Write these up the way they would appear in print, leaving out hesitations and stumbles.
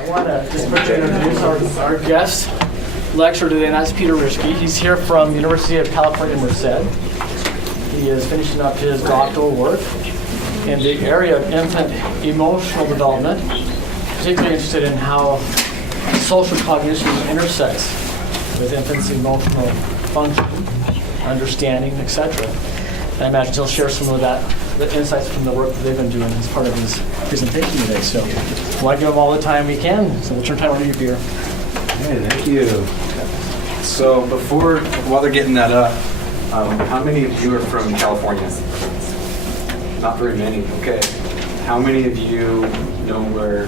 I want to just quickly introduce our guest lecturer today, and that's Peter Reschke. He's here from University of California, Merced. He is finishing up his doctoral work in the area of infant emotional development, particularly interested in how social cognition intersects with infants' emotional function, understanding, etc. And I imagine he'll share some of the insights from the work that they've been doing as part of his presentation today. So I want to give him all the time we can. So we'll turn time over to you, Peter. Hey, thank you. So while they're getting that up, how many of you are from California? Not very many. Okay. How many of you know where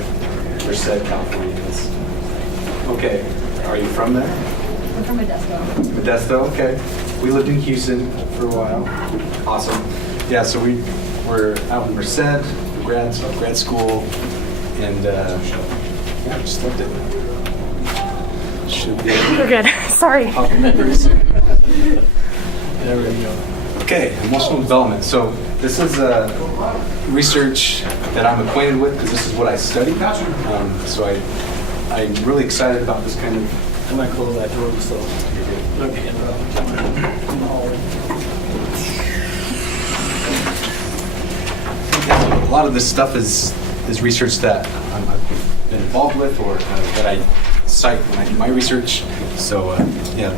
Merced, California is? Okay. Are you from there? I'm from Modesto. Modesto, okay. We lived in Houston for a while. Awesome. Yeah, so we're out in Merced, grad school, and yeah, just loved it. Should be. You're good. Sorry. Popping that very soon. There we go. Okay, emotional development. So this is research that I'm acquainted with because this is what I study. So I'm really excited about this kind of. I might close that door so look in the hallway. A lot of this stuff is research that I've been involved with or that I cite when I do my research. So yeah,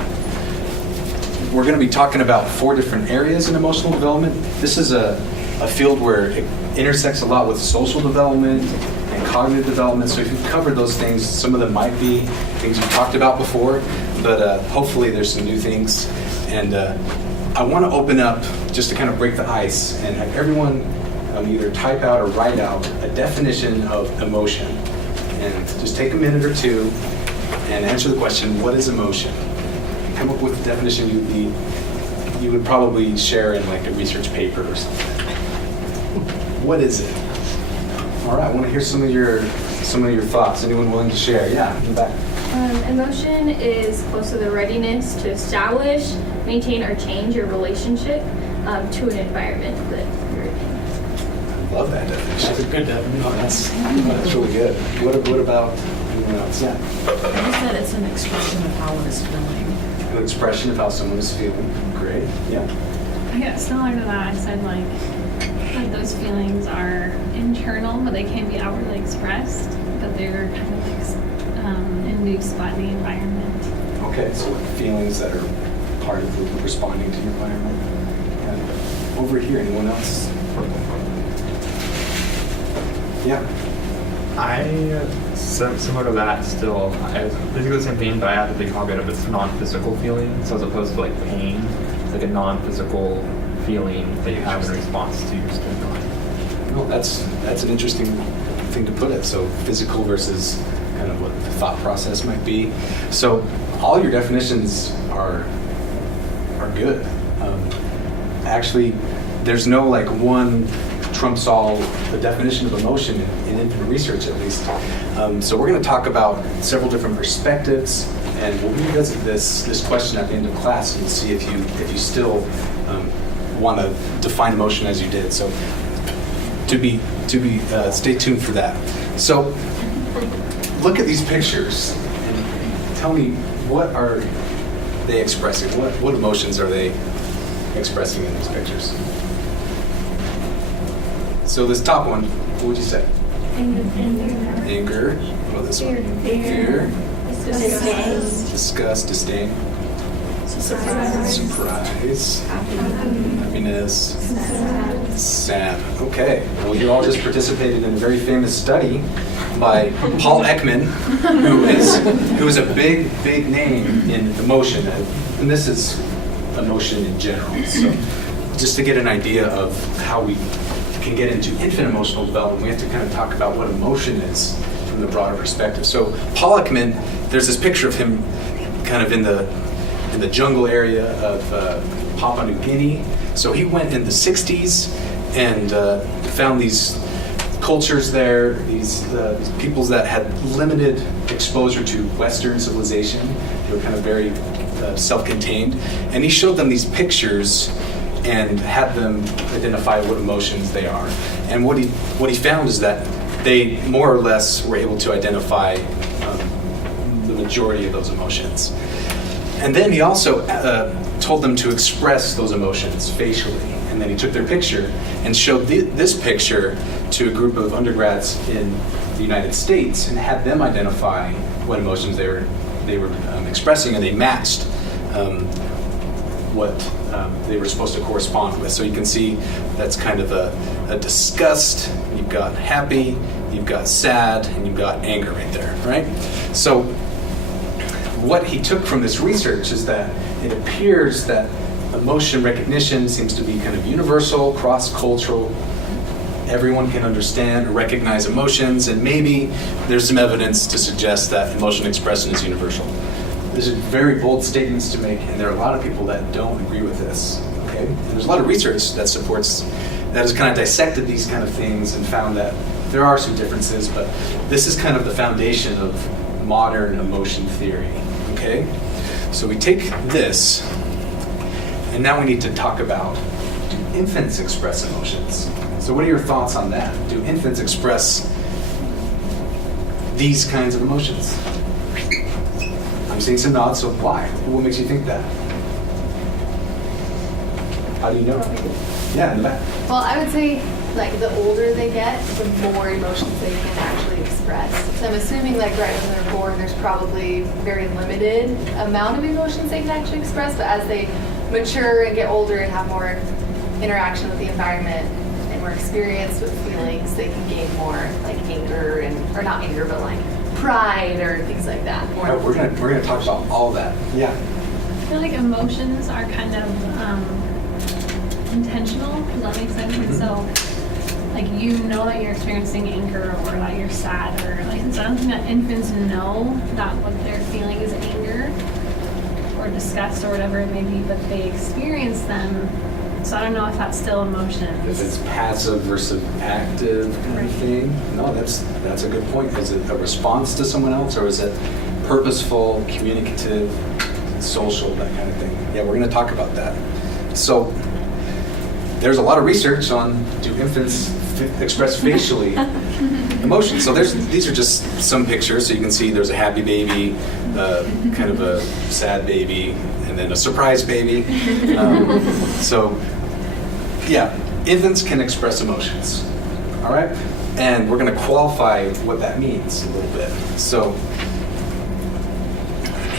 we're going to be talking about 4 different areas in emotional development. This is a field where it intersects a lot with social development and cognitive development. So if you've covered those things, some of them might be things you've talked about before, but hopefully there's some new things. And I want to open up just to kind of break the ice and have everyone either type out or write out a definition of emotion. And just take a minute or two and answer the question, what is emotion? Come up with a definition you would probably share in like a research paper or something. What is it? All right, I want to hear some of your thoughts. Anyone willing to share? Yeah, in the back. Emotion is close to the readiness to establish, maintain, or change your relationship to an environment that you're in. I love that definition. That's a good definition. Oh, that's really good. What about anyone else? Yeah. I just said it's an expression of how one is feeling. An expression of how someone is feeling. Great. Yeah. I guess similar to that, I said like those feelings are internal, but they can't be outwardly expressed, but they're kind of like induced by the environment. Okay, so feelings that are part of responding to your environment. And over here, anyone else? Yeah. Similar to that still, it's basically the same thing, but I have to be cognitive. It's non-physical feeling, so as opposed to like pain, it's like a non-physical feeling that you have in response to your stimuli. Well, that's an interesting thing to put it. So physical versus kind of what the thought process might be. So all your definitions are good. Actually, there's no like one trumps all the definition of emotion in infant research, at least. So we're going to talk about several different perspectives, and we'll revisit this question at the end of class and see if you still want to define emotion as you did. So stay tuned for that. So look at these pictures and tell me, what are they expressing? What emotions are they expressing in these pictures? So this top one, what would you say? Anger. What about this one? Fear. Disgust. Disdain. Surprise. Happiness. Sad. Okay. Well, you all just participated in a very famous study by Paul Ekman, who is a big name in emotion, and this is emotion in general. So, just to get an idea of how we can get into infant emotional development, we have to kind of talk about what emotion is from the broader perspective. So Paul Ekman, there's this picture of him kind of in the jungle area of Papua New Guinea. So he went in the 60s and found these cultures there, these peoples that had limited exposure to Western civilization. They were kind of very self-contained. And he showed them these pictures and had them identify what emotions they are. And what he found is that they more or less were able to identify the majority of those emotions. And then he also told them to express those emotions facially. And then he took their picture and showed this picture to a group of undergrads in the United States and had them identify what emotions they were expressing, and they matched what they were supposed to correspond with. So you can see that's kind of a disgust, you've got happy, you've got sad, and you've got anger right there, right? So what he took from this research is that it appears that emotion recognition seems to be kind of universal, cross-cultural. Everyone can understand or recognize emotions, and maybe there's some evidence to suggest that emotion expression is universal. These are very bold statements to make, and there are a lot of people that don't agree with this. Okay, and there's a lot of research that supports, that has kind of dissected these kind of things and found that there are some differences, but this is kind of the foundation of modern emotion theory. Okay, so we take this, and now we need to talk about, do infants express emotions? So what are your thoughts on that? Do infants express these kinds of emotions? I'm seeing some nods, so why? What makes you think that? How do you know? Yeah, in the back. Well, I would say, like, the older they get, the more emotions they can actually express. So I'm assuming, like, right when they're born, there's probably very limited amount of emotions they can actually express, but as they mature and get older and have more interaction with the environment and more experience with feelings, they can gain more, like, anger and, or not anger, but like pride or things like that. Oh, we're gonna talk about all that. Yeah. I feel like emotions are kind of intentional. Does that make sense? And so, like, you know that you're experiencing anger or that you're sad, or like, so I don't think that infants know that what they're feeling is anger or disgust or whatever it may be, but they experience them. So I don't know if that's still emotions. If it's passive versus active kind of thing. No, that's a good point. Is it a response to someone else, or is it purposeful, communicative, social, that kind of thing? Yeah, we're going to talk about that. So there's a lot of research on, do infants express facially emotions? So these are just some pictures. So you can see there's a happy baby, kind of a sad baby, and then a surprise baby. So yeah, infants can express emotions. All right? And we're going to qualify what that means a little bit. So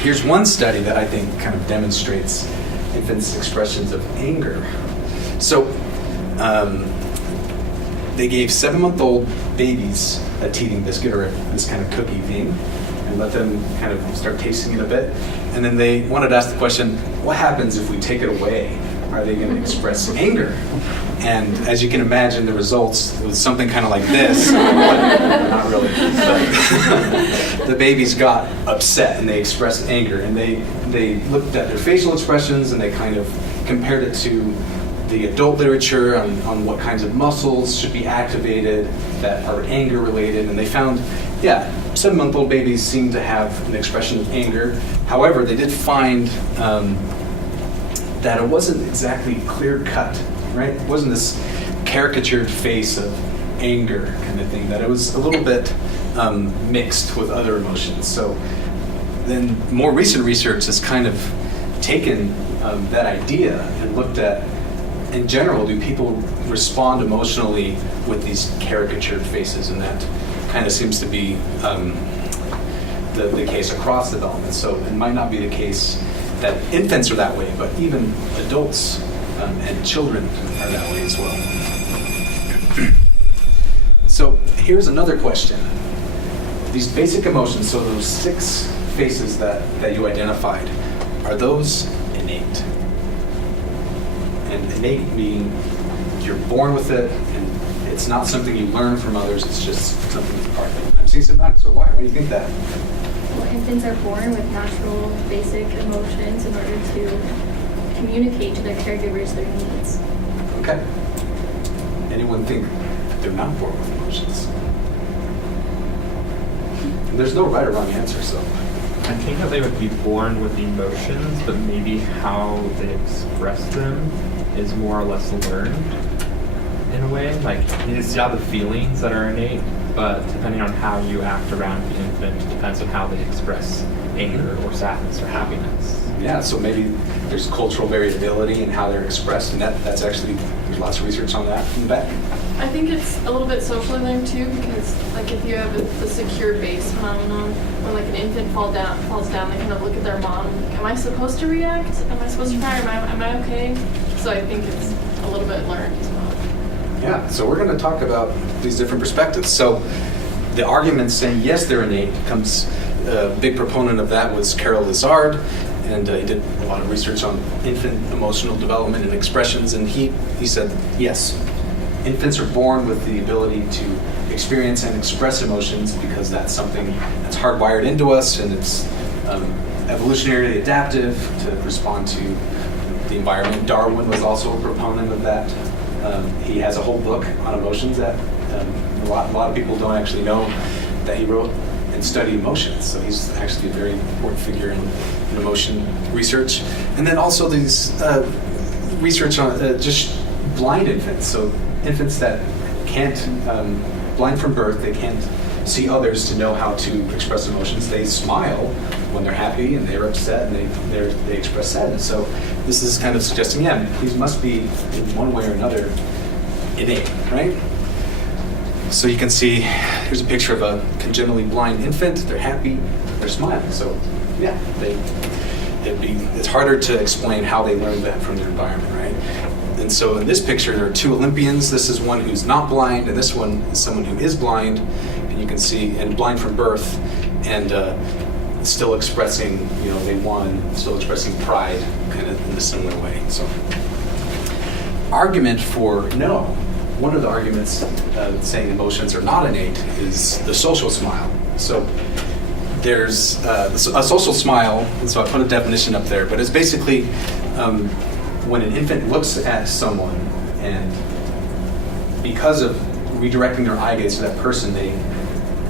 here's one study that I think kind of demonstrates infants' expressions of anger. So they gave 7-month-old babies a teething biscuit or this kind of cookie thing and let them kind of start tasting it a bit. And then they wanted to ask the question, what happens if we take it away? Are they going to express anger? And as you can imagine, the results was something kind of like this. Not really. But the babies got upset and they expressed anger. And they looked at their facial expressions and they kind of compared it to the adult literature on what kinds of muscles should be activated that are anger related. And they found, yeah, 7-month-old babies seem to have an expression of anger. However, they did find that it wasn't exactly clear-cut, right? It wasn't this caricatured face of anger kind of thing, that it was a little bit mixed with other emotions. So then more recent research has kind of taken that idea and looked at, in general, do people respond emotionally with these caricatured faces? And that kind of seems to be the case across development. So it might not be the case that infants are that way, but even adults and children are that way as well. So here's another question. These basic emotions, so those 6 faces that you identified, are those innate? And innate meaning you're born with it, and it's not something you learn from others, it's just something that's part of it. I'm seeing some nods, so why? Why do you think that? Well, infants are born with natural, basic emotions in order to communicate to their caregivers their needs. Okay. Anyone think they're not born with emotions? And there's no right or wrong answer, so. I think that they would be born with emotions, but maybe how they express them is more or less learned in a way. Like, you just have the feelings that are innate, but depending on how you act around the infant, depends on how they express anger or sadness or happiness. Yeah, so maybe there's cultural variability in how they're expressed, and that's actually, there's lots of research on that in the back. I think it's a little bit socially linked too, because like if you have the secure base phenomenon, when like an infant falls down, they kind of look at their mom. Am I supposed to react? Am I supposed to cry? Am I okay? So I think it's a little bit learned as well. Yeah, so we're going to talk about these different perspectives. So the argument saying yes, they're innate comes. A big proponent of that was Carol Lizard, and he did a lot of research on infant emotional development and expressions, and he said yes. Infants are born with the ability to experience and express emotions because that's something that's hardwired into us, and it's evolutionarily adaptive to respond to the environment. Darwin was also a proponent of that. He has a whole book on emotions that a lot of people don't actually know that he wrote and studied emotions. So he's actually a very important figure in emotion research. And then also these research on just blind infants. So infants that can't, blind from birth, they can't see others to know how to express emotions. They smile when they're happy, and they're upset, and they express sadness. So this is kind of suggesting, yeah, these must be in one way or another innate, right? So you can see, here's a picture of a congenitally blind infant. They're happy, they're smiling. So yeah, it's harder to explain how they learned that from their environment, right? And so in this picture, there are two Olympians. This is one who's not blind, and this one is someone who is blind. And you can see, and blind from birth, and still expressing, they won, still expressing pride kind of in a similar way. So argument for no. One of the arguments saying emotions are not innate is the social smile. So there's a social smile, and so I put a definition up there, but it's basically when an infant looks at someone, and because of redirecting their eye gaze to that person, they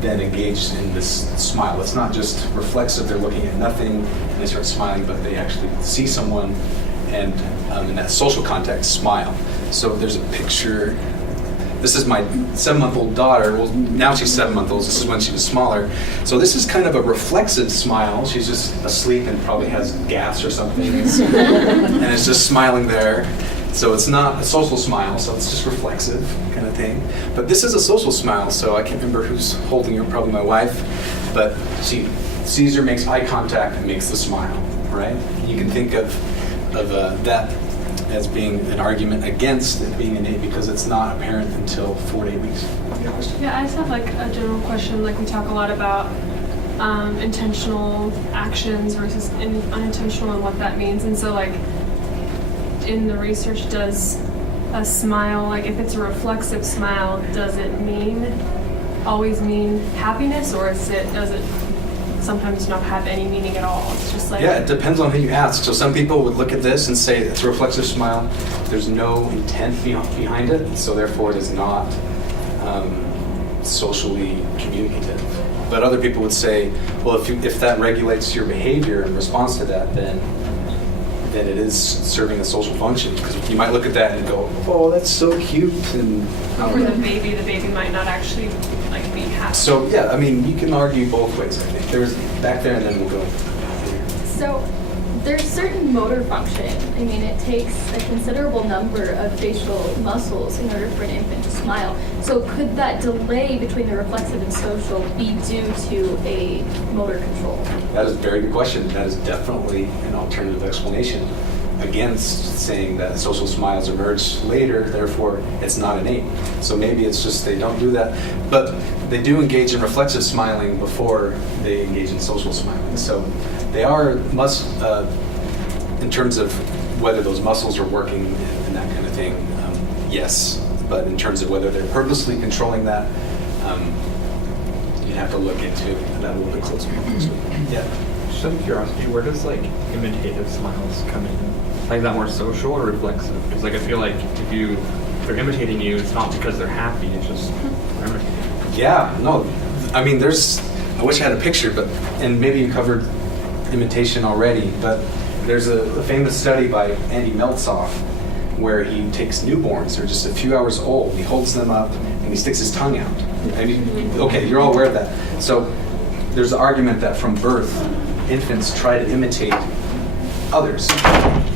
then engage in this smile. It's not just reflexive, they're looking at nothing and they start smiling, but they actually see someone and in that social context, smile. So there's a picture. This is my 7-month-old daughter. Well, now she's 7 months old. This is when she was smaller. So this is kind of a reflexive smile. She's just asleep and probably has gas or something. And it's just smiling there. So it's not a social smile, so it's just reflexive kind of thing. But this is a social smile, so I can't remember who's holding her, probably my wife. But she sees her, makes eye contact, and makes the smile, right? You can think of that as being an argument against it being innate because it's not apparent until 4 to 8 weeks. Yeah, I just have like a general question. Like we talk a lot about intentional actions versus unintentional and what that means. And so like in the research, does a smile, like if it's a reflexive smile, does it always mean happiness, or does it sometimes not have any meaning at all? It's just like, yeah, it depends on who you ask. So some people would look at this and say it's a reflexive smile. There's no intent behind it, so therefore it is not socially communicative. But other people would say, well, if that regulates your behavior in response to that, then it is serving a social function. Because you might look at that and go, oh, that's so cute. And for the baby might not actually like be happy. So yeah, I mean, you can argue both ways. I think there's back there, and then we'll go. So there's certain motor function. I mean, it takes a considerable number of facial muscles in order for an infant to smile. So could that delay between the reflexive and social be due to a motor control? That is a very good question. That is definitely an alternative explanation against saying that social smiles emerge later, therefore it's not innate. So maybe it's just they don't do that. But they do engage in reflexive smiling before they engage in social smiling. So they in terms of whether those muscles are working and that kind of thing, yes. But in terms of whether they're purposely controlling that, you'd have to look into that a little bit closer. Yeah. Just out of curiosity, where does like imitative smiles come in? Like, is that more social or reflexive? Because like I feel like if they're imitating you, it's not because they're happy. It's just they're imitating. Yeah. No. I mean, I wish I had a picture, and maybe you covered imitation already, but there's a famous study by Andy Meltzoff where he takes newborns. They're just a few hours old. He holds them up and he sticks his tongue out. Okay, you're all aware of that. So there's the argument that from birth, infants try to imitate others.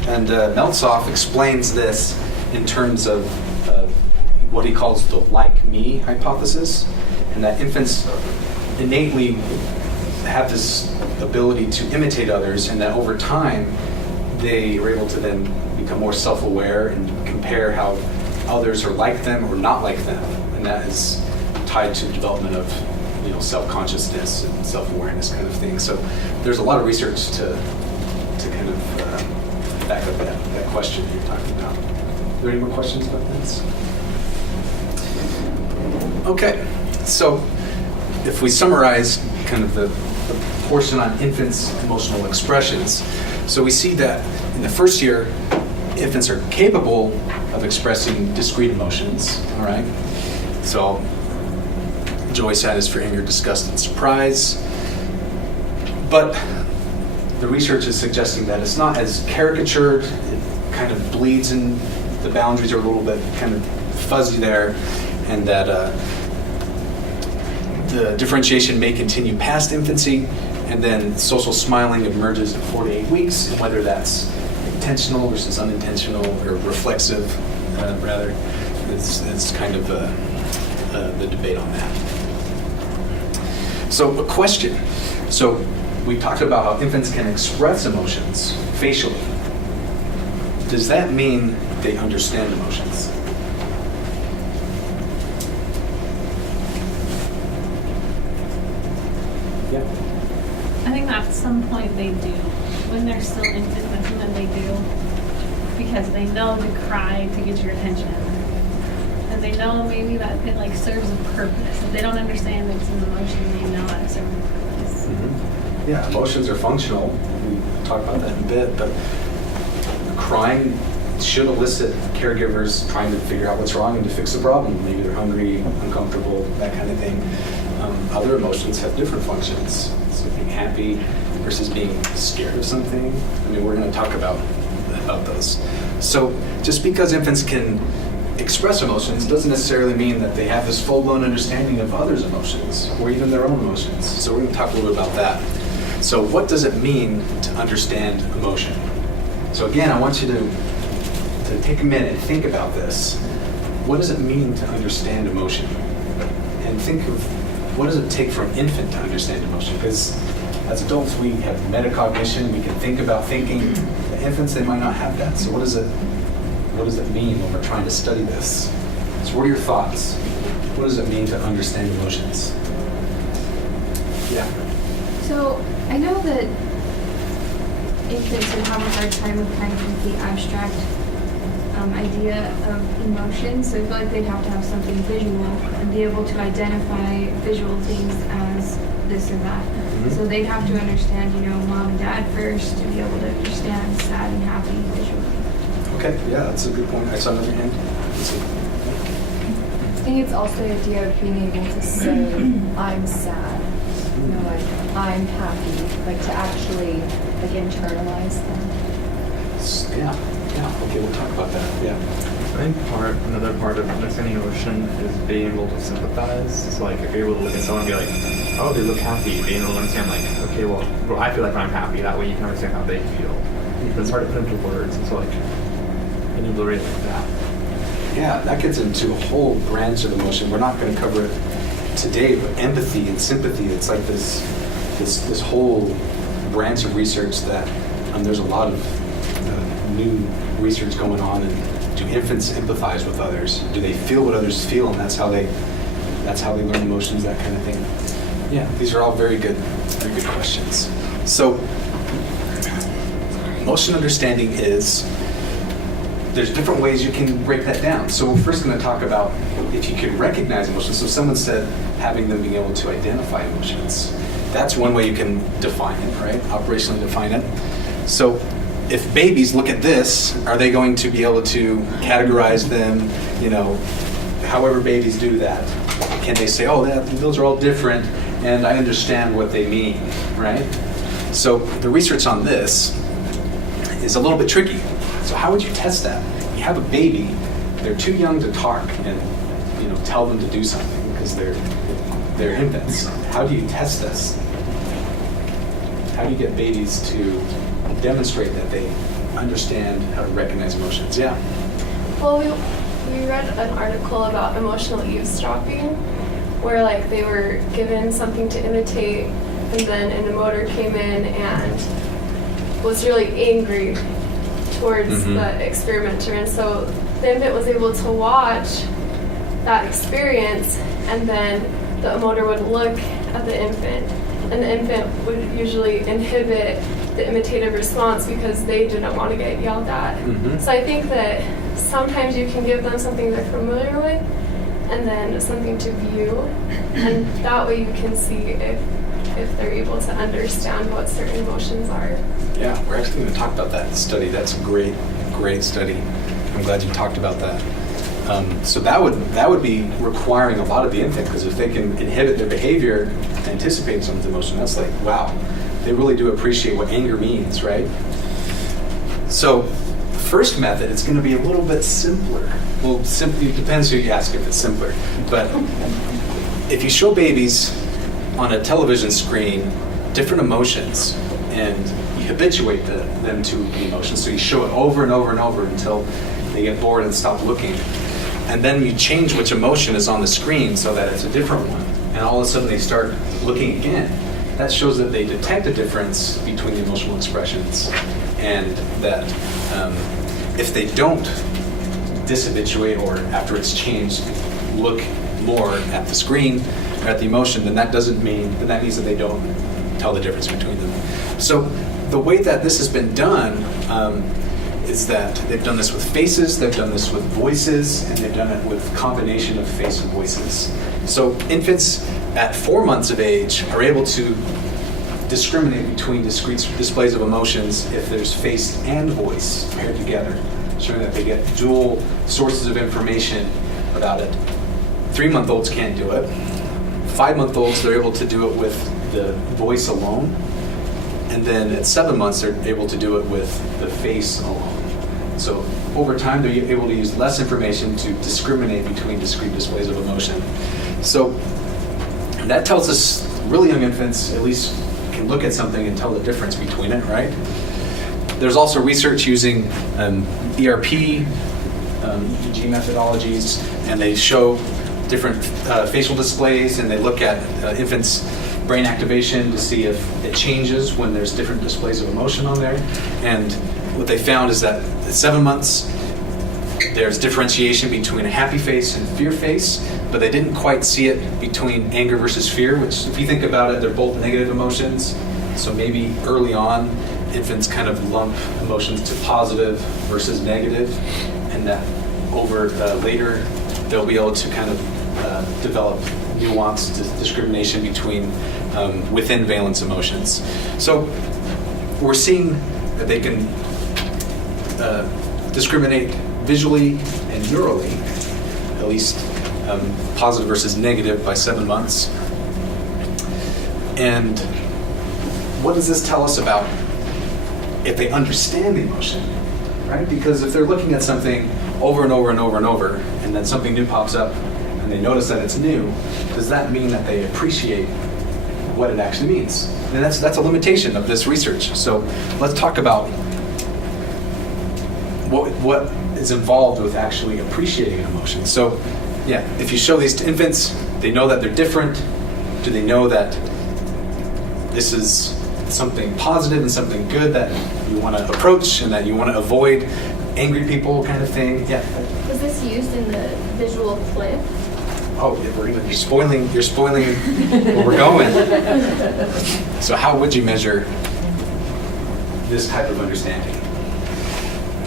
And Meltzoff explains this in terms of what he calls the like-me hypothesis, and that infants innately have this ability to imitate others, and that over time they are able to then become more self-aware and compare how others are like them or not like them, and that is tied to the development of self-consciousness and self-awareness kind of thing. So there's a lot of research to kind of back up that question that you're talking about. Are there any more questions about this? Okay, so if we summarize kind of the portion on infants' emotional expressions, so we see that in the first year, infants are capable of expressing discrete emotions, all right? So joy, sadness, fear, anger, disgust, and surprise. But the research is suggesting that it's not as caricatured, it kind of bleeds in, the boundaries are a little bit kind of fuzzy there, and that the differentiation may continue past infancy, and then social smiling emerges in 4 to 8 weeks, and whether that's intentional versus unintentional or reflexive, rather, it's kind of the debate on that. So a question. So we talked about how infants can express emotions facially. Does that mean they understand emotions? Yeah. I think at some point they do. When they're still infant, that's when they do. Because they know to cry to get your attention. And they know maybe that it like serves a purpose. If they don't understand it's an emotion, they know that it serves a purpose. Mm-hmm. Yeah, emotions are functional. We talk about that in a bit, but crying should elicit caregivers trying to figure out what's wrong and to fix the problem. Maybe they're hungry, uncomfortable, that kind of thing. Other emotions have different functions. So being happy versus being scared of something. I mean, we're going to talk about those. So just because infants can express emotions doesn't necessarily mean that they have this full-blown understanding of others' emotions or even their own emotions. So we're going to talk a little bit about that. So what does it mean to understand emotion? So again, I want you to take a minute and think about this. What does it mean to understand emotion? And think of what does it take for an infant to understand emotion? Because as adults, we have metacognition, we can think about thinking. The infants, they might not have that. So what does it mean when we're trying to study this? So what are your thoughts? What does it mean to understand emotions? Yeah. So I know that infants would have a hard time with kind of the abstract idea of emotion, so I feel like they'd have to have something visual and be able to identify visual things as this or that. Mm-hmm. So they'd have to understand, mom and dad first to be able to understand sad and happy visually. Okay, yeah, that's a good point. I saw another hand. I think it's also the idea of being able to say, I'm sad, like, I'm happy, like to actually like internalize them. Yeah, okay, we'll talk about that, yeah. I think another part of understanding emotion is being able to sympathize. So like if you're able to look at someone and be like, oh, they look happy, being able to understand like, okay, well I feel like I'm happy, that way you can understand how they feel. But it's hard to put into words, and so like you need to read like that. Yeah, that gets into a whole branch of emotion. We're not going to cover it today, but empathy and sympathy, it's like this whole branch of research that there's a lot of new research going on. And do infants empathize with others? Do they feel what others feel, and that's how they learn emotions, that kind of thing? Yeah, these are all very good questions. So emotion understanding is, there's different ways you can break that down. So we're first going to talk about if you can recognize emotions. So someone said having them being able to identify emotions. That's one way you can define it, right? Operationally define it. So if babies look at this, are they going to be able to categorize them, however babies do that? Can they say, oh, those are all different, and I understand what they mean, right? So the research on this is a little bit tricky. So how would you test that? You have a baby, they're too young to talk and tell them to do something because they're infants. How do you test this? How do you get babies to demonstrate that they understand how to recognize emotions? Yeah. Well, we read an article about emotional eavesdropping, where like they were given something to imitate, and then an emoter came in and was really angry towards the experimenter, and so the infant was able to watch that experience, and then the emoter would look at the infant, and the infant would usually inhibit the imitative response because they didn't want to get yelled at. So I think that sometimes you can give them something they're familiar with and then something to view, and that way you can see if they're able to understand what certain emotions are. Yeah, we're actually going to talk about that study. That's a great study. I'm glad you talked about that. So that would be requiring a lot of the infant, because if they can inhibit their behavior and anticipate someone's emotion, that's like, wow, they really do appreciate what anger means, right? So the first method is going to be a little bit simpler. Well, simply, it depends who you ask if it's simpler. But if you show babies on a television screen different emotions and you habituate them to the emotions, so you show it over and over and over until they get bored and stop looking, and then you change which emotion is on the screen so that it's a different one, and all of a sudden they start looking again, that shows that they detect a difference between the emotional expressions, and that if they don't dishabituate, or after it's changed, look more at the screen or at the emotion, then that means that they don't tell the difference between them. So the way that this has been done is that they've done this with faces, they've done this with voices, and they've done it with combination of face and voices. So infants at 4 months of age are able to discriminate between discrete displays of emotions if there's face and voice paired together, showing that they get dual sources of information about it. 3-month-olds can't do it. 5-month-olds, they're able to do it with the voice alone. And then at 7 months, they're able to do it with the face alone. So over time, they're able to use less information to discriminate between discrete displays of emotion. So that tells us really young infants at least can look at something and tell the difference between it, right? There's also research using ERP, EEG methodologies, and they show different facial displays, and they look at infants' brain activation to see if it changes when there's different displays of emotion on there. And what they found is that at 7 months, there's differentiation between a happy face and fear face, but they didn't quite see it between anger versus fear, which, if you think about it, they're both negative emotions. So maybe early on, infants kind of lump emotions to positive versus negative, and that over later, they'll be able to kind of develop nuanced discrimination between within valence emotions. So we're seeing that they can discriminate visually and neurally, at least positive versus negative by 7 months. And what does this tell us about if they understand the emotion, right? Because if they're looking at something over and over and over and over, and then something new pops up, and they notice that it's new, does that mean that they appreciate what it actually means? And that's a limitation of this research. So let's talk about what is involved with actually appreciating an emotion. So yeah, if you show these to infants, they know that they're different. Do they know that this is something positive and something good that you want to approach and that you want to avoid angry people kind of thing? Yeah. Was this used in the visual clip? Oh, you're spoiling where we're going. So how would you measure this type of understanding?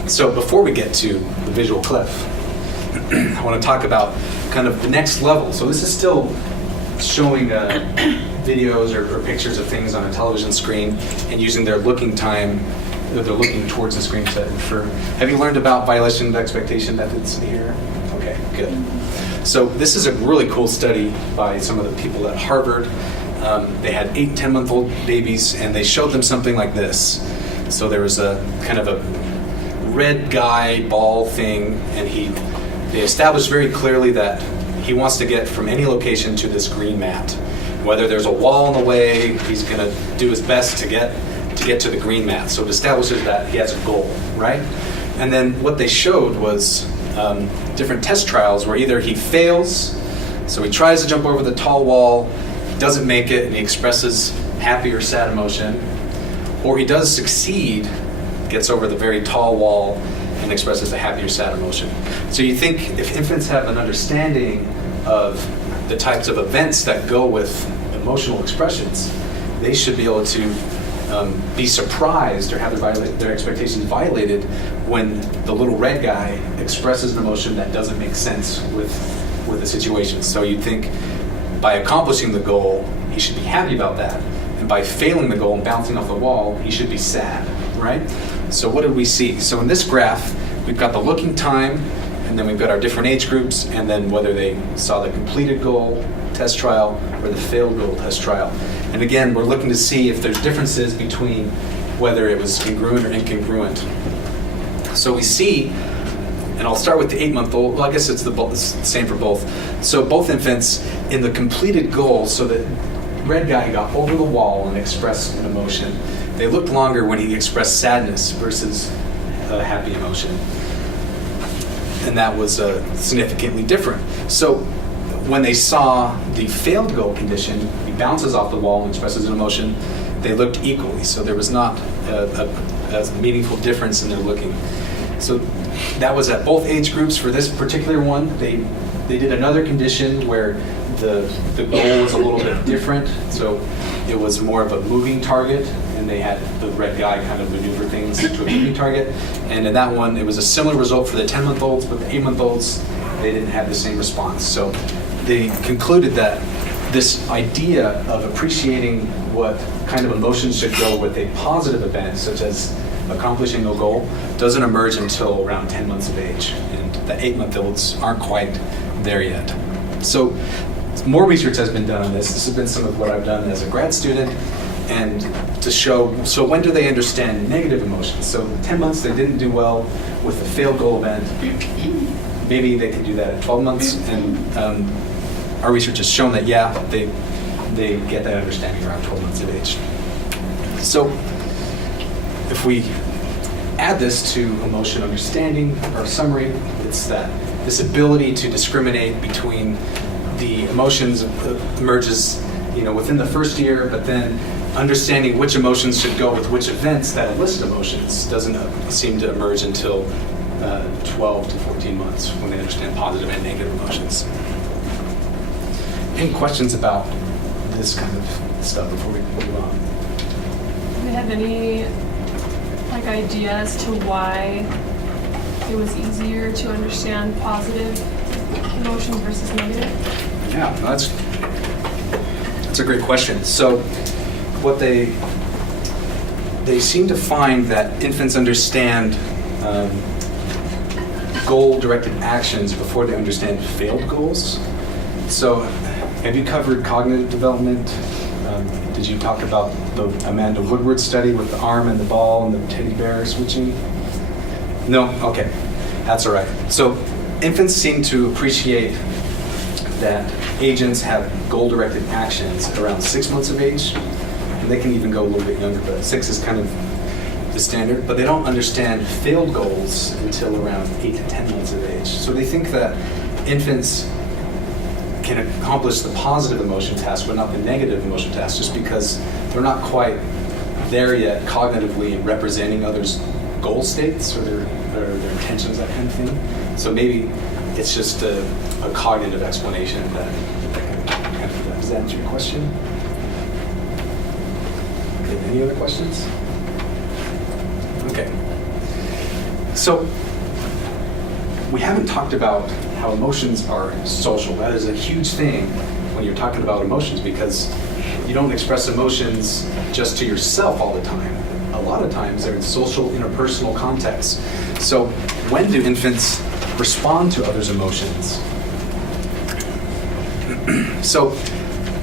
So before we get to the visual clip, I want to talk about kind of the next level. So this is still showing videos or pictures of things on a television screen and using their looking time, they're looking towards the screen to infer. Have you learned about violation of expectation methods here? Okay, good. So this is a really cool study by some of the people at Harvard. They had 8 10-month-old babies, and they showed them something like this. So there was a kind of a red guy ball thing, and they established very clearly that he wants to get from any location to this green mat. Whether there's a wall in the way, he's going to do his best to get to the green mat. So it establishes that he has a goal, right? And then what they showed was different test trials where either he fails, so he tries to jump over the tall wall, doesn't make it, and he expresses happy or sad emotion, or he does succeed, gets over the very tall wall, and expresses a happy or sad emotion. So you think if infants have an understanding of the types of events that go with emotional expressions, they should be able to be surprised or have their expectations violated when the little red guy expresses an emotion that doesn't make sense with the situation. So you'd think by accomplishing the goal, he should be happy about that. And by failing the goal and bouncing off the wall, he should be sad, right? So what did we see? So in this graph, we've got the looking time, and then we've got our different age groups, and then whether they saw the completed goal test trial or the failed goal test trial. And again, we're looking to see if there's differences between whether it was congruent or incongruent. So we see, and I'll start with the 8-month-old. Well, I guess it's the same for both. So both infants in the completed goal, so the red guy got over the wall and expressed an emotion. They looked longer when he expressed sadness versus a happy emotion. And that was significantly different. So when they saw the failed goal condition, he bounces off the wall and expresses an emotion, they looked equally. So there was not a meaningful difference in their looking. So that was at both age groups. For this particular one, they did another condition where the goal was a little bit different. So it was more of a moving target, and they had the red guy kind of maneuver things to a moving target. And in that one, it was a similar result for the 10-month-olds, but the 8-month-olds, they didn't have the same response. So they concluded that this idea of appreciating what kind of emotions should go with a positive event, such as accomplishing a goal, doesn't emerge until around 10 months of age. And the 8-month-olds aren't quite there yet. So more research has been done on this. This has been some of what I've done as a grad student, and to show, so when do they understand negative emotions? So 10 months, they didn't do well with a failed goal event. Maybe they can do that at 12 months. And our research has shown that, yeah, they get that understanding around 12 months of age. So if we add this to emotion understanding, our summary, it's that this ability to discriminate between the emotions emerges, within the first year, but then understanding which emotions should go with which events that elicit emotions doesn't seem to emerge until 12 to 14 months when they understand positive and negative emotions. Any questions about this kind of stuff before we move on? Do they have any idea as to why it was easier to understand positive emotions versus negative? Yeah, that's a great question. So what they seem to find that infants understand goal-directed actions before they understand failed goals. So have you covered cognitive development? Did you talk about the Amanda Woodward study with the arm and the ball and the teddy bear switching? No? Okay. That's all right. So infants seem to appreciate that agents have goal-directed actions around 6 months of age. And they can even go a little bit younger, but 6 is kind of the standard. But they don't understand failed goals until around 8 to 10 months of age. So they think that infants can accomplish the positive emotion task, but not the negative emotion task, just because they're not quite there yet cognitively in representing others' goal states or their intentions, that kind of thing. So maybe it's just a cognitive explanation that kind of does that answer your question? Okay, any other questions? Okay. So we haven't talked about how emotions are social. That is a huge thing when you're talking about emotions, because you don't express emotions just to yourself all the time. A lot of times they're in social, interpersonal contexts. So when do infants respond to others' emotions? So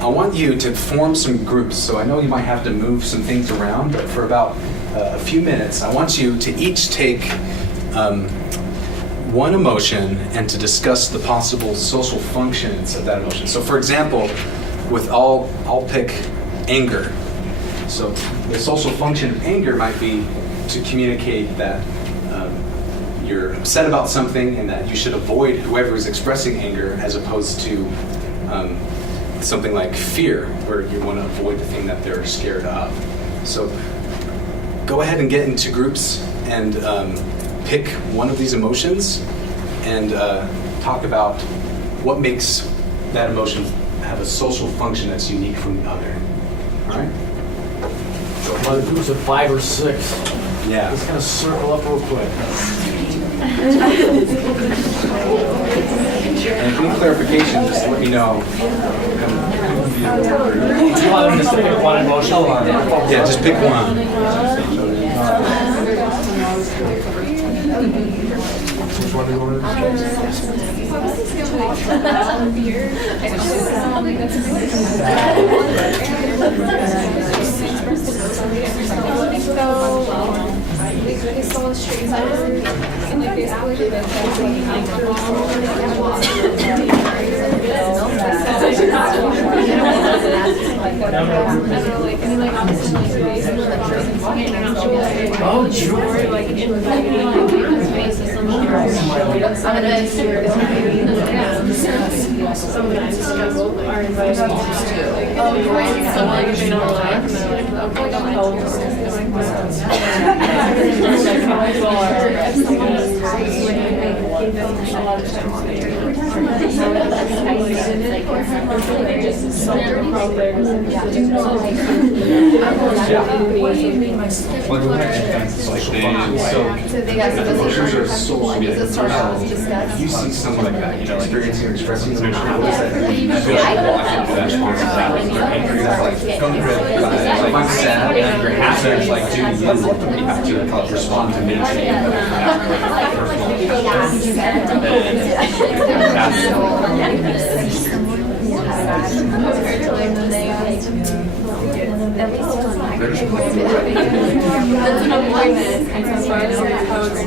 I want you to form some groups. So I know you might have to move some things around, but for about a few minutes, I want you to each take one emotion and to discuss the possible social functions of that emotion. So for example, I'll pick anger. So the social function of anger might be to communicate that you're upset about something and that you should avoid whoever is expressing anger, as opposed to something like fear, where you want to avoid the thing that they're scared of. So go ahead and get into groups and pick one of these emotions and talk about what makes that emotion have a social function that's unique from the other. All right? So other groups of 5 or 6. Yeah. Just kind of circle up real quick. And if you need clarification, just let me know. Do you want them just to pick one emotion? Yeah, just pick one. Which one do you want to Oh, joy. So they got some Emotions are social. Is this sort of discussed? If you see someone like that, experiencing or expressing emotion, what does that mean? I feel like, well, I can do that response to that. Like, you're angry, that's like, if I'm sad and you're happy, it's like, dude, you have to respond to me. That's an avoidance. As far as how it's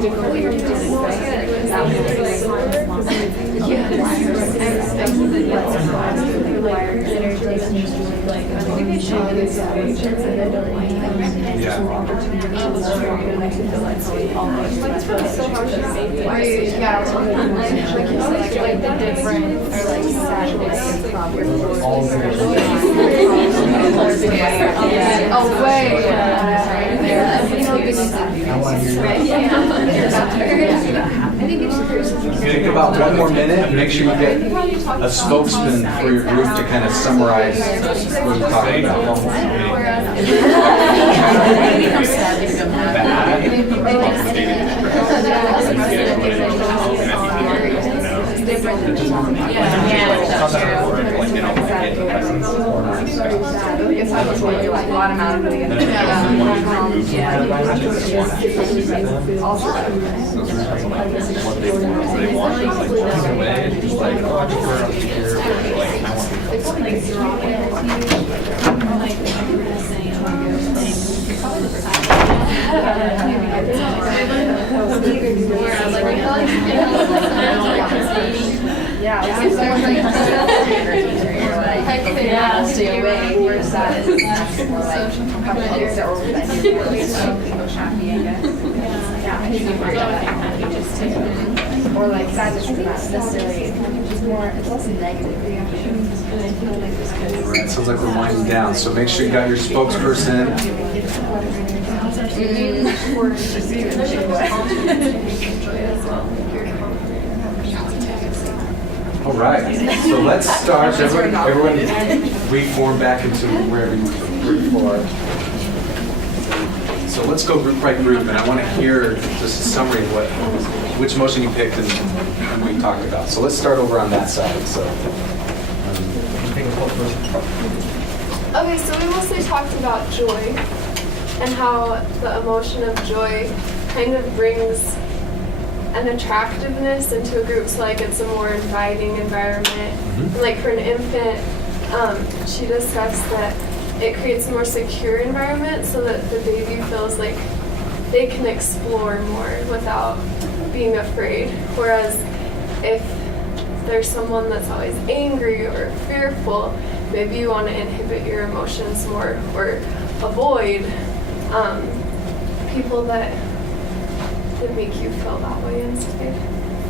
Take about 1 more minute. Make sure you get a spokesman for your group to kind of summarize what you're talking about. Stay away. We're sad. Or like sadness is not necessarily, it's more, it's less negative reaction. And I feel like this could. Right, sounds like we're winding down. So make sure you got your spokesperson. All right, so let's start. Everyone reform back into wherever you were before. So let's go group by group, and I want to hear just a summary of which motion you picked and what you talked about. So let's start over on that side. So, Okay, so we mostly talked about joy and how the emotion of joy kind of brings an attractiveness into a group, so like it's a more inviting environment. And like for an infant, she discussed that it creates a more secure environment so that the baby feels like they can explore more without being afraid. Whereas if there's someone that's always angry or fearful, maybe you want to inhibit your emotions more or avoid people that make you feel that way instead.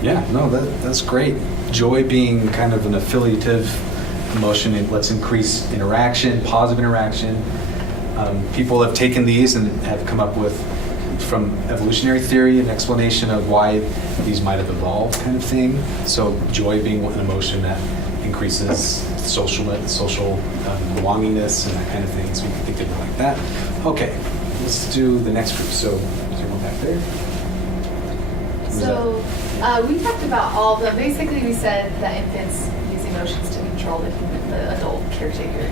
Yeah, no, that's great. Joy being kind of an affiliative emotion, it lets increase interaction, positive interaction. People have taken these and have come up with, from evolutionary theory, an explanation of why these might have evolved, kind of thing. So joy being an emotion that increases social belongingness and that kind of thing. So we can think of it like that. Okay, let's do the next group. So is there one back there? So we talked about all the, basically we said that infants use emotions to control the adult caretaker.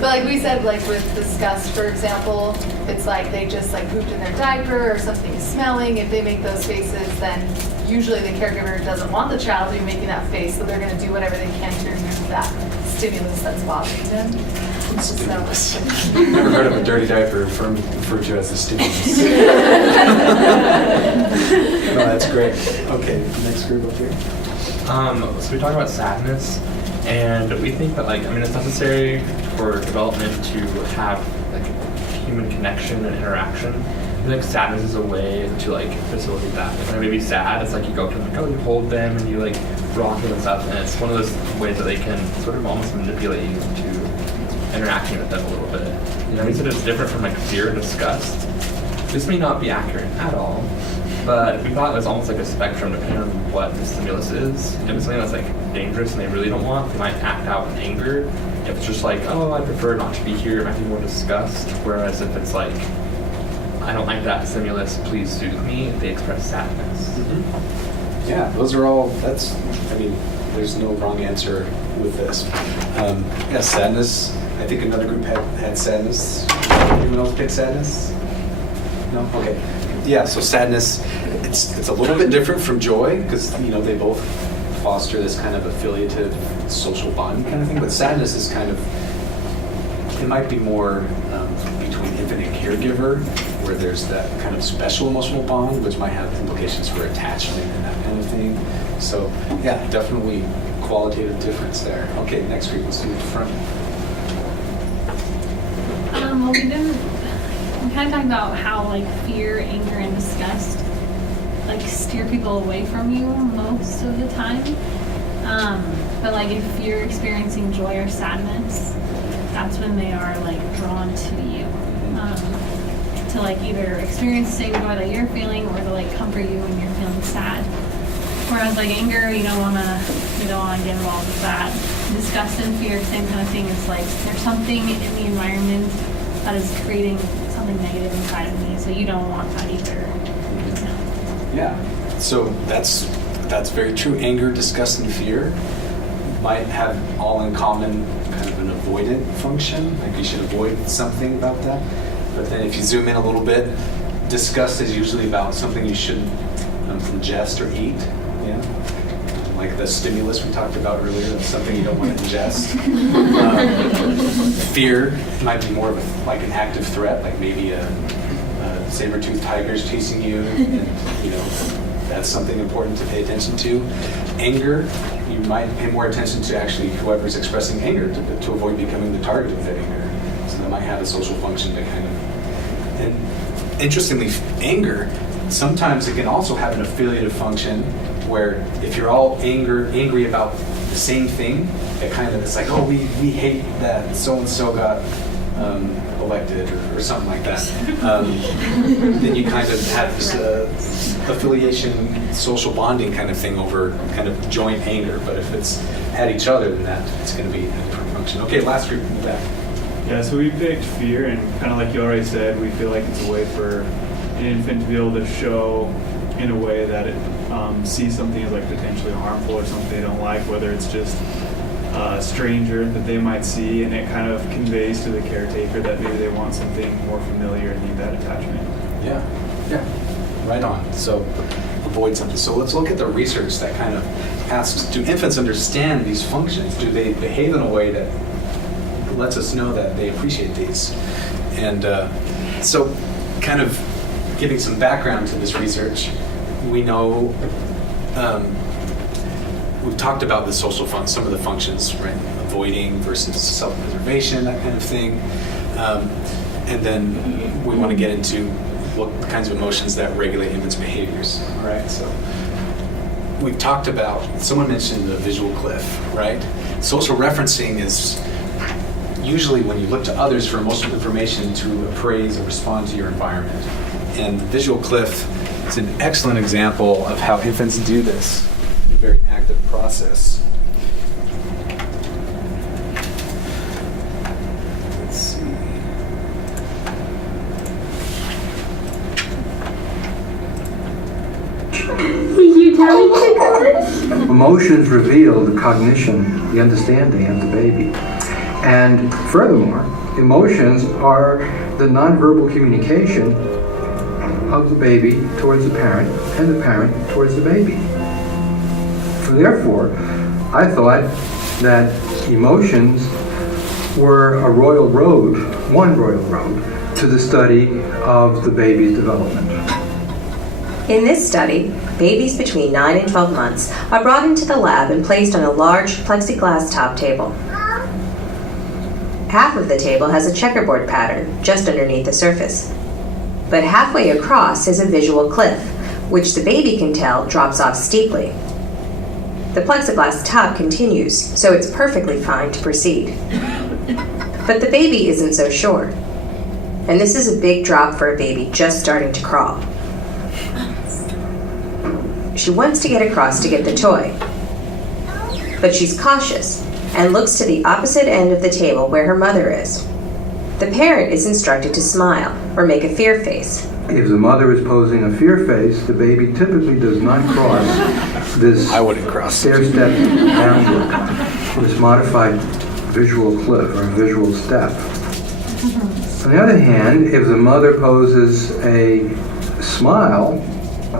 But like we said, like with disgust, for example, it's like they just like pooped in their diaper or something's smelling. If they make those faces, then usually the caregiver doesn't want the child to be making that face, so they're going to do whatever they can to remove that stimulus that's bothering them. Stimulus. Never heard of a dirty diaper referred to as a stimulus. No, that's great. Okay, next group up here. So we talk about sadness, and we think that it's necessary for development to have human connection and interaction. I think sadness is a way to facilitate that. When a baby's sad, it's you go up to them, you hold them and you rock them and stuff, and it's one of those ways that they can sort of almost manipulate you into interacting with them a little bit. We said it's different from fear and disgust. This may not be accurate at all, but we thought it was almost like a spectrum depending on what the stimulus is. If it's something that's dangerous and they really don't want, they might act out in anger. If it's just oh, I prefer not to be here, it might be more disgust. Whereas if it's I don't like that stimulus, please soothe me, they express sadness. Mm-hmm. Yeah, those are all, there's no wrong answer with this. Yeah, sadness. I think another group had sadness. Anyone else pick sadness? No? Okay. Yeah, so sadness, it's a little bit different from joy because, they both foster this kind of affiliative social bond kind of thing, but sadness is kind of, it might be more between infant and caregiver, where there's that kind of special emotional bond, which might have implications for attachment and that kind of thing. So, yeah, definitely qualitative difference there. Okay, next group, let's do the front. Well, we kind of talked about how fear, anger, and disgust steer people away from you most of the time. But if you're experiencing joy or sadness, that's when they are drawn to you. To either experience the same joy that you're feeling or to comfort you when you're feeling sad. Whereas anger, you don't wanna get involved with that. Disgust and fear, same kind of thing. It's there's something in the environment that is creating something negative inside of me, so you don't want that either. Yeah, so that's very true. Anger, disgust, and fear might have all in common kind of an avoidant function, you should avoid something about that. But then if you zoom in a little bit, disgust is usually about something you shouldn't ingest or eat, like the stimulus we talked about earlier, that's something you don't want to ingest. Fear might be more of an active threat, maybe a saber-toothed tiger is chasing you, and that's something important to pay attention to. Anger, you might pay more attention to actually whoever's expressing anger to avoid becoming the target of that anger. So that might have a social function to kind of. And interestingly, anger, sometimes it can also have an affiliative function where if you're all angry about the same thing, it's oh, we hate that so-and-so got elected or something like that. Then you kind of have this affiliation, social bonding kind of thing over kind of joint anger. But if it's at each other, then it's going to be a different function. Okay, last group in the back. Yeah, so we picked fear, and kind of like you already said, we feel like it's a way for an infant to be able to show in a way that it sees something as potentially harmful or something they don't like, whether it's just a stranger that they might see, and it kind of conveys to the caretaker that maybe they want something more familiar and need that attachment. Yeah, right on. So avoid something. So let's look at the research that kind of asks, do infants understand these functions? Do they behave in a way that lets us know that they appreciate these? And So kind of giving some background to this research, we know, we've talked about the social some of the functions, right? Avoiding versus self-preservation, that kind of thing. And then we want to get into what kinds of emotions that regulate infants' behaviors, all right? So we've talked about, someone mentioned the visual cliff, right? Social referencing is usually when you look to others for emotional information to appraise or respond to your environment. And the visual cliff is an excellent example of how infants do this in a very active process. Let's see. Emotions reveal the cognition, the understanding of the baby. And furthermore, emotions are the nonverbal communication of the baby towards the parent and the parent towards the baby. So therefore, I thought that emotions were a royal road, one royal road, to the study of the baby's development. In this study, babies between 9 and 12 months are brought into the lab and placed on a large plexiglass top table. Half of the table has a checkerboard pattern just underneath the surface. But halfway across is a visual cliff, which the baby can tell drops off steeply. The plexiglass top continues, so it's perfectly fine to proceed. But the baby isn't so sure. And this is a big drop for a baby just starting to crawl. She wants to get across to get the toy. But she's cautious and looks to the opposite end of the table where her mother is. The parent is instructed to smile or make a fear face. If the mother is posing a fear face, the baby typically does not cross this stair-step downward, this modified visual cliff or visual step. On the other hand, if the mother poses a smile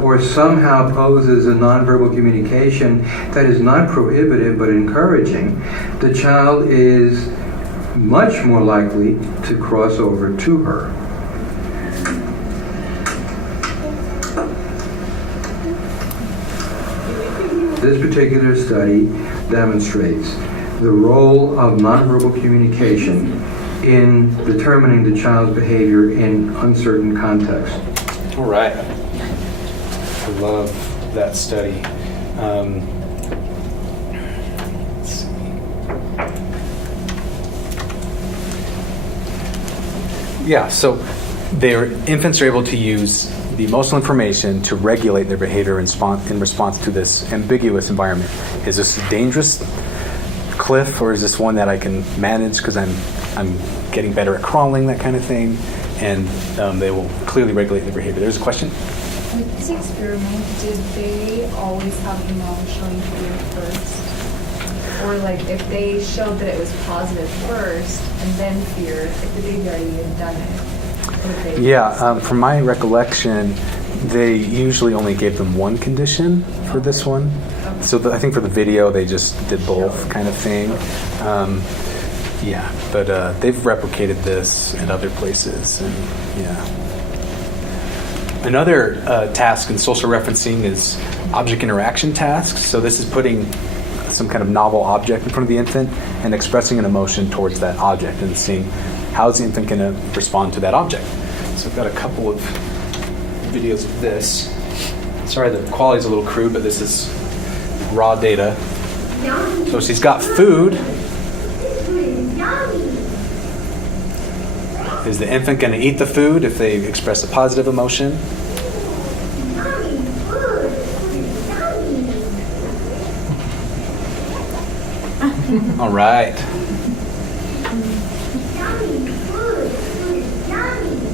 or somehow poses a nonverbal communication that is not prohibitive but encouraging, the child is much more likely to cross over to her. This particular study demonstrates the role of nonverbal communication in determining the child's behavior in uncertain contexts. All right. I love that study. Let's see. Yeah, so infants are able to use the emotional information to regulate their behavior in response to this ambiguous environment. Is this a dangerous cliff, or is this one that I can manage because I'm getting better at crawling, that kind of thing? And they will clearly regulate their behavior. There's a question? With this experiment, did they always have the mom showing fear first? Or like if they showed that it was positive first and then fear, if the baby already had done it? Yeah, from my recollection, they usually only gave them one condition for this one. So I think for the video, they just did both kind of thing. Yeah, but they've replicated this in other places, and yeah. Another task in social referencing is object interaction tasks. So this is putting some kind of novel object in front of the infant and expressing an emotion towards that object and seeing how is the infant going to respond to that object. So I've got a couple of videos of this. Sorry, the quality's a little crude, but this is raw data. So she's got food. Is the infant going to eat the food if they express a positive emotion? All right.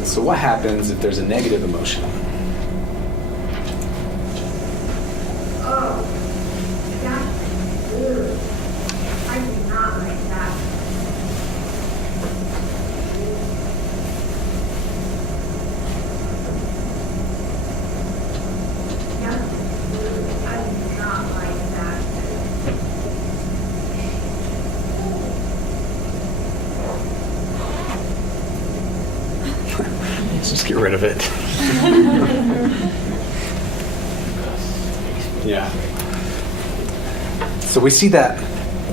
So what happens if there's a negative emotion? Let's just get rid of it. Yeah. So we see that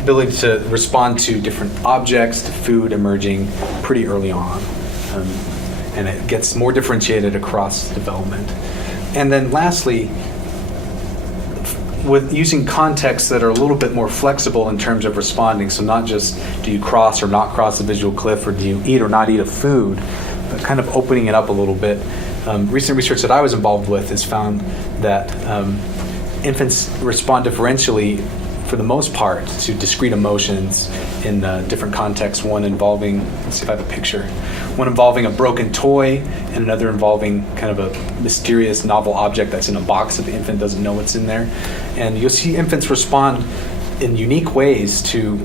ability to respond to different objects, to food emerging pretty early on. And it gets more differentiated across development. And then lastly, with using contexts that are a little bit more flexible in terms of responding, so not just do you cross or not cross a visual cliff, or do you eat or not eat a food, but kind of opening it up a little bit. Recent research that I was involved with has found that infants respond differentially for the most part to discrete emotions in different contexts, one involving, let's see if I have a picture, one involving a broken toy and another involving kind of a mysterious novel object that's in a box that the infant doesn't know what's in there. And you'll see infants respond in unique ways to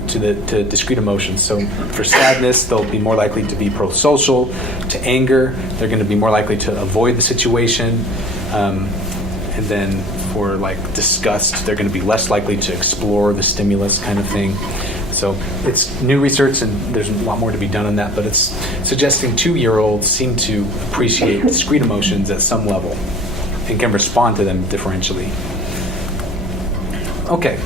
discrete emotions. So for sadness, they'll be more likely to be pro-social. To anger, they're going to be more likely to avoid the situation. And then for like disgust, they're going to be less likely to explore the stimulus kind of thing. So it's new research, and there's a lot more to be done on that, but it's suggesting 2-year-olds seem to appreciate discrete emotions at some level and can respond to them differentially. Okay.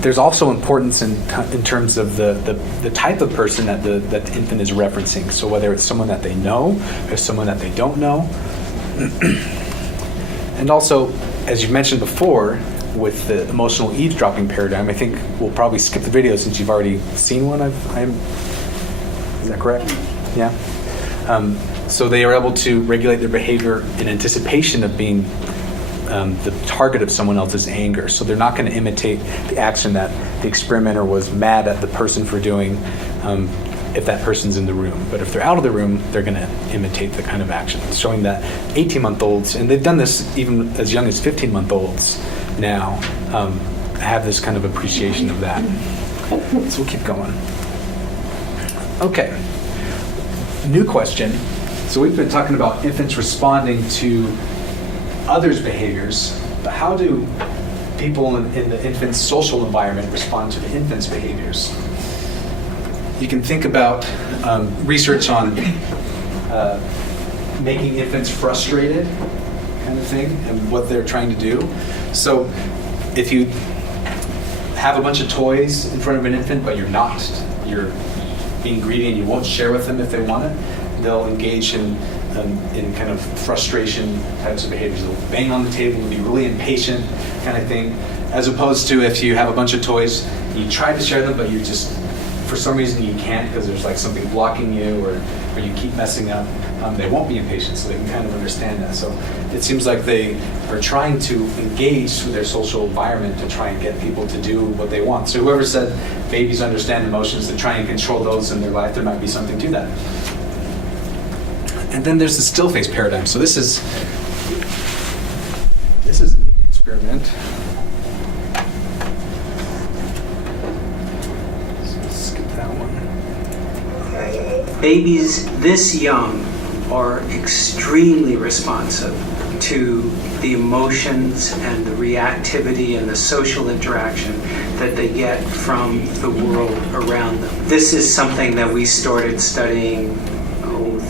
There's also importance in terms of the type of person that the infant is referencing. So whether it's someone that they know or someone that they don't know. And also, as you mentioned before, with the emotional eavesdropping paradigm, I think we'll probably skip the video since you've already seen one. Is that correct? Yeah. So they are able to regulate their behavior in anticipation of being the target of someone else's anger. So they're not going to imitate the action that the experimenter was mad at the person for doing if that person's in the room. But if they're out of the room, they're going to imitate the kind of action. It's showing that 18-month-olds, and they've done this even as young as 15-month-olds now, have this kind of appreciation of that. So we'll keep going. Okay. New question. So we've been talking about infants responding to others' behaviors, but how do people in the infant's social environment respond to the infant's behaviors? You can think about research on making infants frustrated kind of thing and what they're trying to do. So if you have a bunch of toys in front of an infant, but you're being greedy and you won't share with them if they want it, they'll engage in kind of frustration types of behaviors. They'll bang on the table and be really impatient kind of thing, as opposed to if you have a bunch of toys, you try to share them, but you just, for some reason you can't because there's like something blocking you or you keep messing up, they won't be impatient, so they can kind of understand that. So it seems like they are trying to engage with their social environment to try and get people to do what they want. So whoever said babies understand emotions, to try and control those in their life, there might be something to that. And then there's the still face paradigm. So this is a neat experiment. So skip that one. Babies this young are extremely responsive to the emotions and the reactivity and the social interaction that they get from the world around them. This is something that we started studying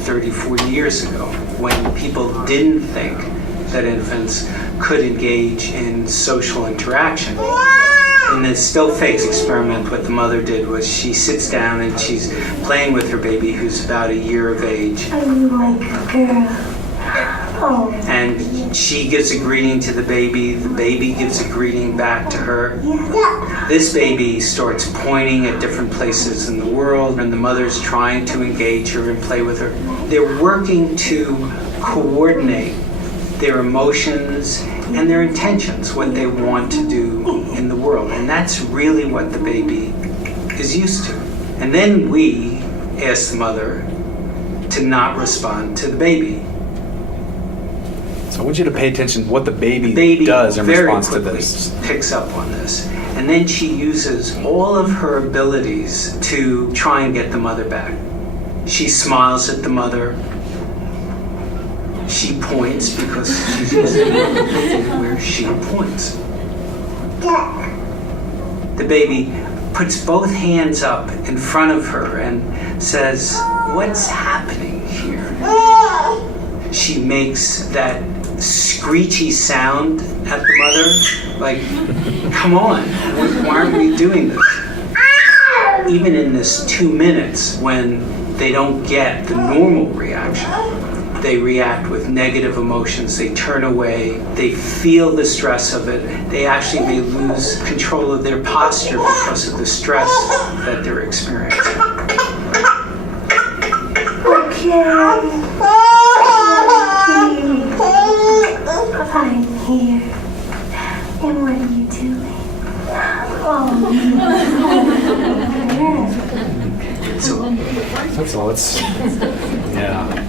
30, 40 years ago, when people didn't think that infants could engage in social interaction. In the still face experiment, what the mother did was she sits down and she's playing with her baby who's about a year of age. And she gives a greeting to the baby gives a greeting back to her. This baby starts pointing at different places in the world, and the mother's trying to engage her and play with her. They're working to coordinate their emotions and their intentions, what they want to do in the world. And that's really what the baby is used to. And then we ask the mother to not respond to the baby. So I want you to pay attention to what the baby does in response to this. Picks up on this. And then she uses all of her abilities to try and get the mother back. She smiles at the mother. She points because she's using where she points. The baby puts both hands up in front of her and says, "What's happening here?" she makes that screechy sound at the mother. Like, come on, why aren't we doing this? Even in this 2 minutes, when they don't get the normal reaction, they react with negative emotions, they turn away, they feel the stress of it, they actually may lose control of their posture because of the stress that they're experiencing. I'm here. And what are you doing? That's all. It's yeah.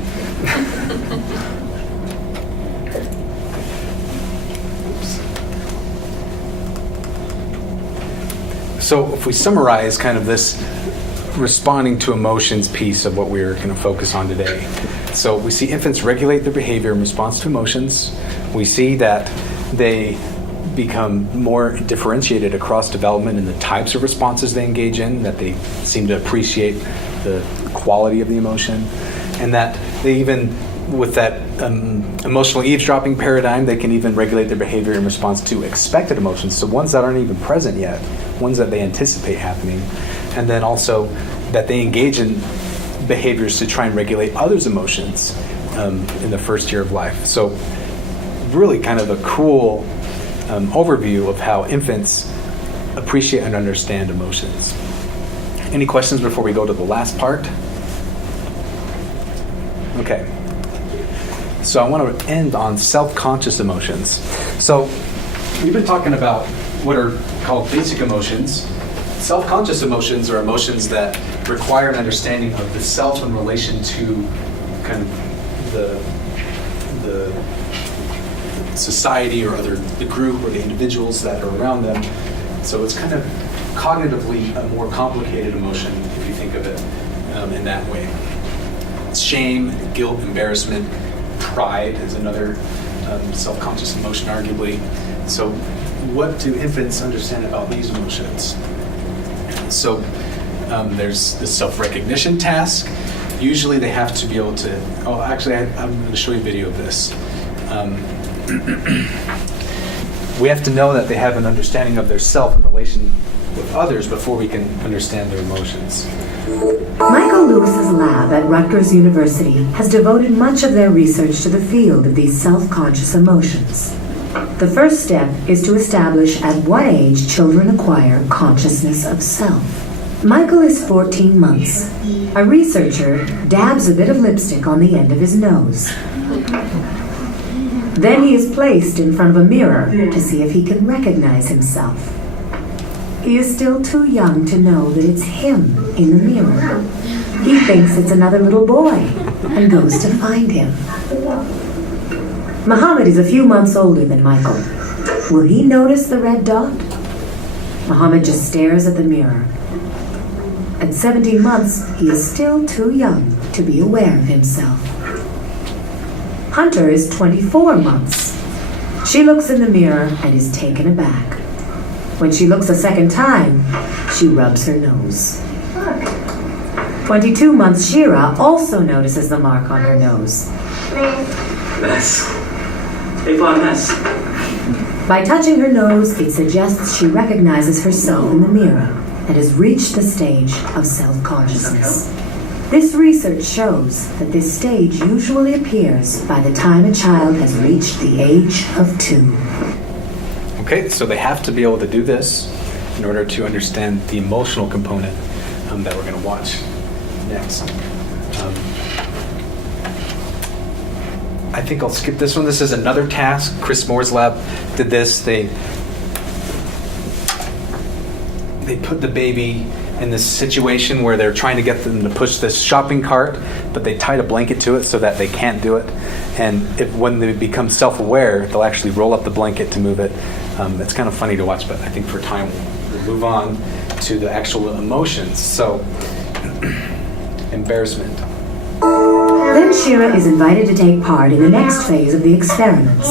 So if we summarize kind of this responding to emotions piece of what we're going to focus on today. So we see infants regulate their behavior in response to emotions. We see that they become more differentiated across development in the types of responses they engage in, that they seem to appreciate the quality of the emotion, and that they even, with that emotional eavesdropping paradigm, they can even regulate their behavior in response to expected emotions, so ones that aren't even present yet, ones that they anticipate happening, and then also that they engage in behaviors to try and regulate others' emotions in the first year of life. So really kind of a cool overview of how infants appreciate and understand emotions. Any questions before we go to the last part? Okay. So I want to end on self-conscious emotions. So we've been talking about what are called basic emotions. Self-conscious emotions are emotions that require an understanding of the self in relation to kind of the society or the group or the individuals that are around them. So it's kind of cognitively a more complicated emotion if you think of it in that way. Shame, guilt, embarrassment, pride is another self-conscious emotion, arguably. So what do infants understand about these emotions? So there's the self-recognition task. Usually they have to be able to, I'm going to show you a video of this. We have to know that they have an understanding of their self in relation with others before we can understand their emotions. Michael Lewis's lab at Rutgers University has devoted much of their research to the field of these self-conscious emotions. The first step is to establish at what age children acquire consciousness of self. Michael is 14 months. A researcher dabs a bit of lipstick on the end of his nose. Then he is placed in front of a mirror to see if he can recognize himself. He is still too young to know that it's him in the mirror. He thinks it's another little boy and goes to find him. Muhammad is a few months older than Michael. Will he notice the red dot? Muhammad just stares at the mirror. At 17 months, he is still too young to be aware of himself. Hunter is 24 months. She looks in the mirror and is taken aback. When she looks a second time, she rubs her nose. 22 months Shira also notices the mark on her nose. By touching her nose, it suggests she recognizes herself in the mirror and has reached the stage of self-consciousness. This research shows that this stage usually appears by the time a child has reached the age of 2. Okay, so they have to be able to do this in order to understand the emotional component that we're going to watch next. I think I'll skip this one. This is another task. Chris Moore's lab did this. They put the baby in this situation where they're trying to get them to push this shopping cart, but they tied a blanket to it so that they can't do it. And when they become self-aware, they'll actually roll up the blanket to move it. It's kind of funny to watch, but I think for time we'll move on to the actual emotions. So, embarrassment. Then Shira is invited to take part in the next phase of the experiments.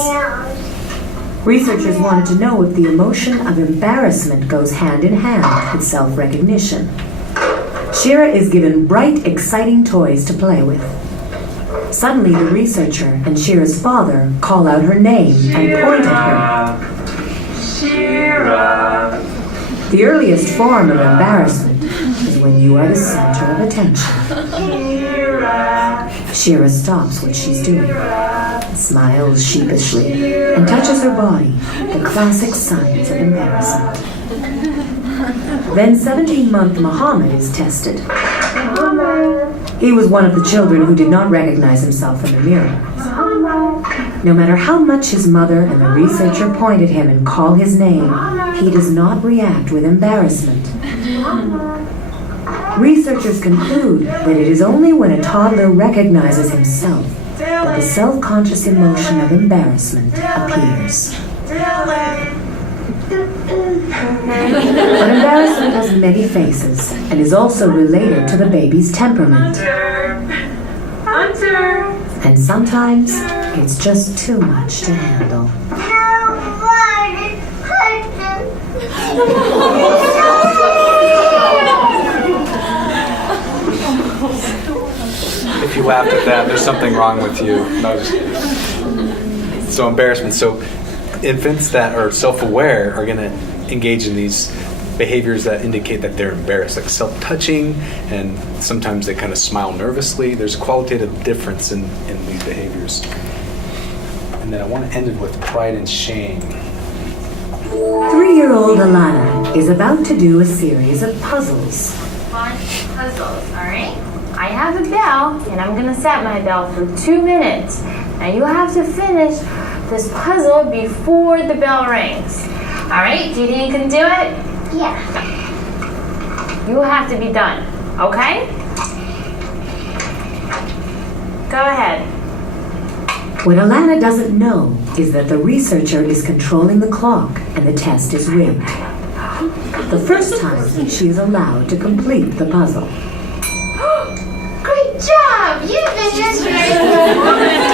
Researchers wanted to know if the emotion of embarrassment goes hand in hand with self-recognition. Shira is given bright, exciting toys to play with. Suddenly, the researcher and Shira's father call out her name and point at her. Shira. The earliest form of embarrassment is when you are the center of attention. Shira stops what she's doing, smiles sheepishly, and touches her body, the classic signs of embarrassment. Then 17-month Muhammad is tested. He was one of the children who did not recognize himself in the mirror. No matter how much his mother and the researcher point at him and call his name, he does not react with embarrassment. Researchers conclude that it is only when a toddler recognizes himself that the self-conscious emotion of embarrassment appears. But embarrassment has many faces and is also related to the baby's temperament. And sometimes it's just too much to handle. If you laughed at that, there's something wrong with you. No, just kidding. So embarrassment. So infants that are self-aware are going to engage in these behaviors that indicate that they're embarrassed, like self-touching, and sometimes they kind of smile nervously. There's a qualitative difference in these behaviors. And then I want to end it with pride and shame. 3-year-old Alana is about to do a series of puzzles. Puzzles, alright? I have a bell, and I'm gonna set my bell for 2 minutes. Now you have to finish this puzzle before the bell rings. Alright, do you think you can do it? Yeah. You have to be done, okay? Go ahead. What Alana doesn't know is that the researcher is controlling the clock and the test is rigged. The first time, she is allowed to complete the puzzle. Great job! You finished very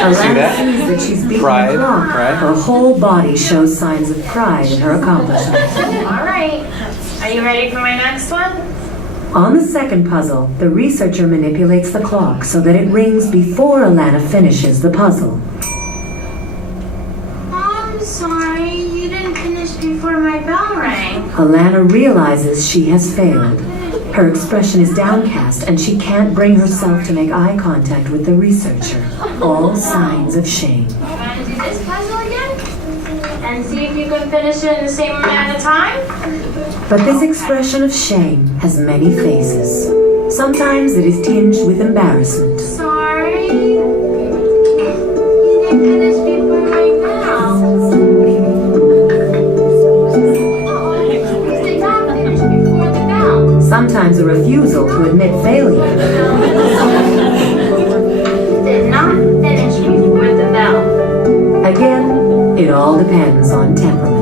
Alana sees that she's beaten Pride, the clock. right? Her whole body shows signs of pride in her accomplishment. Alright, are you ready for my next one? On the second puzzle, the researcher manipulates the clock so that it rings before Alana finishes the puzzle. I'm sorry, you didn't finish before my bell rang. Alana realizes she has failed. Her expression is downcast and she can't bring herself to make eye contact with the researcher. All signs of shame. You want to do this puzzle again? And see if you can finish it in the same amount of time? But this expression of shame has many faces. Sometimes it is tinged with embarrassment. Sorry. You didn't finish before my bell. Did not finish before the bell. Sometimes a refusal to admit failure. Did not finish before the bell. Again, it all depends on temperament.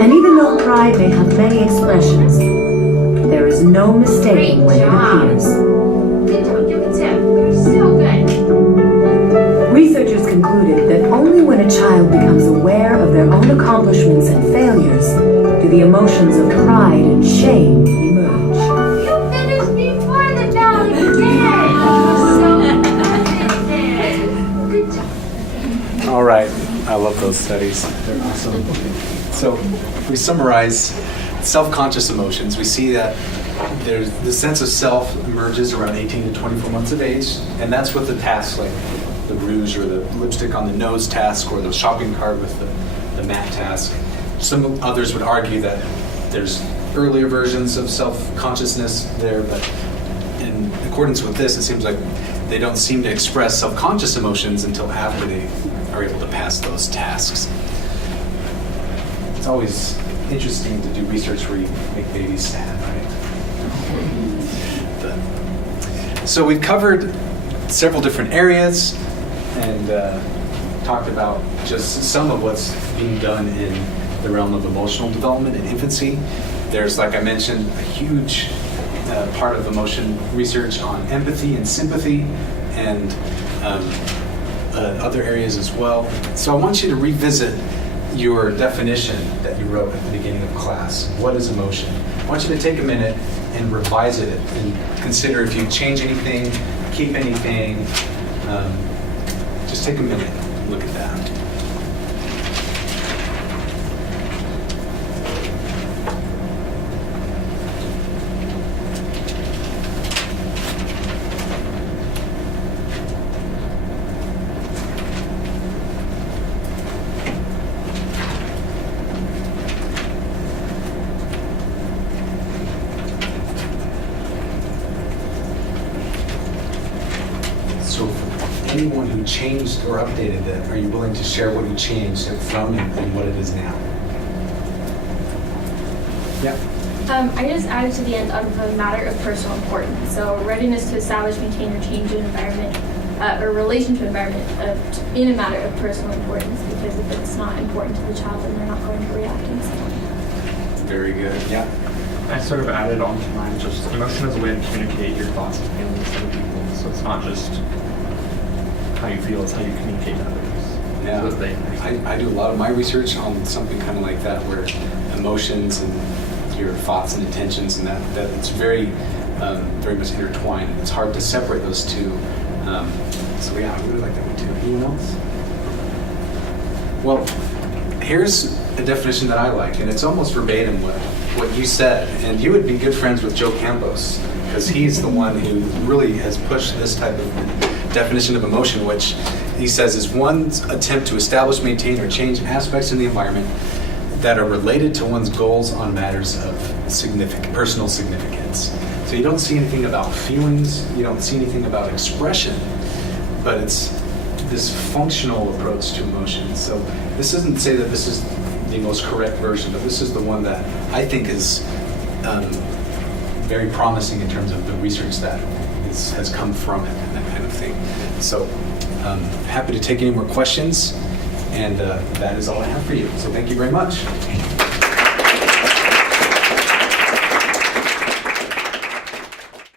And even though pride may have many expressions, there is no mistaking when it appears. Good job, give a tip. You're so good. Researchers concluded that only when a child becomes aware of their own accomplishments and failures do the emotions of pride and shame emerge. You finished before the bell. You did. You're so good. Good job. All right. I love those studies. They're awesome. So if we summarize self-conscious emotions, we see that there's the sense of self emerges around 18 to 24 months of age, and that's with the tasks like the rouge or the lipstick on the nose task or the shopping cart with the mat task. Some others would argue that there's earlier versions of self-consciousness there, but in accordance with this, it seems like they don't seem to express self-conscious emotions until after they are able to pass those tasks. It's always interesting to do research where you make babies sad, right? So we've covered several different areas and talked about just some of what's being done in the realm of emotional development in infancy. There's, like I mentioned, a huge part of emotion research on empathy and sympathy and other areas as well. So I want you to revisit your definition, the that you wrote at the beginning of class. What is emotion? I want you to take a minute and revise it and consider if you change anything, keep anything. Just take a minute and look at that. So for anyone who changed or updated it, are you willing to share what you changed it from and what it is now? Yeah. I just added to the end of a matter of personal importance. So readiness to establish, maintain, or change an environment or relation to environment in a matter of personal importance, because if it's not important to the child, then they're not going to react in some way. Very good. Yeah. I sort of added on to mine just emotion is a way to communicate your thoughts and feelings to other people. So it's not just how you feel, it's how you communicate to others. Yeah. So that they understand. I do a lot of my research on something kind of like that, where emotions and your thoughts and intentions and that it's very much intertwined. It's hard to separate those two. So yeah, I really like that one too. Anyone else? Well, here's a definition that I like, and it's almost verbatim what you said. And you would be good friends with Joe Campos, because he's the one who really has pushed this type of definition of emotion, which he says is one's attempt to establish, maintain, or change aspects in the environment that are related to one's goals on matters of personal significance. So you don't see anything about feelings, you don't see anything about expression, but it's this functional approach to emotion. So this doesn't say that this is the most correct version, but this is the one that I think is very promising in terms of the research that has come from it and that kind of thing. So happy to take any more questions, and that is all I have for you. So thank you very much.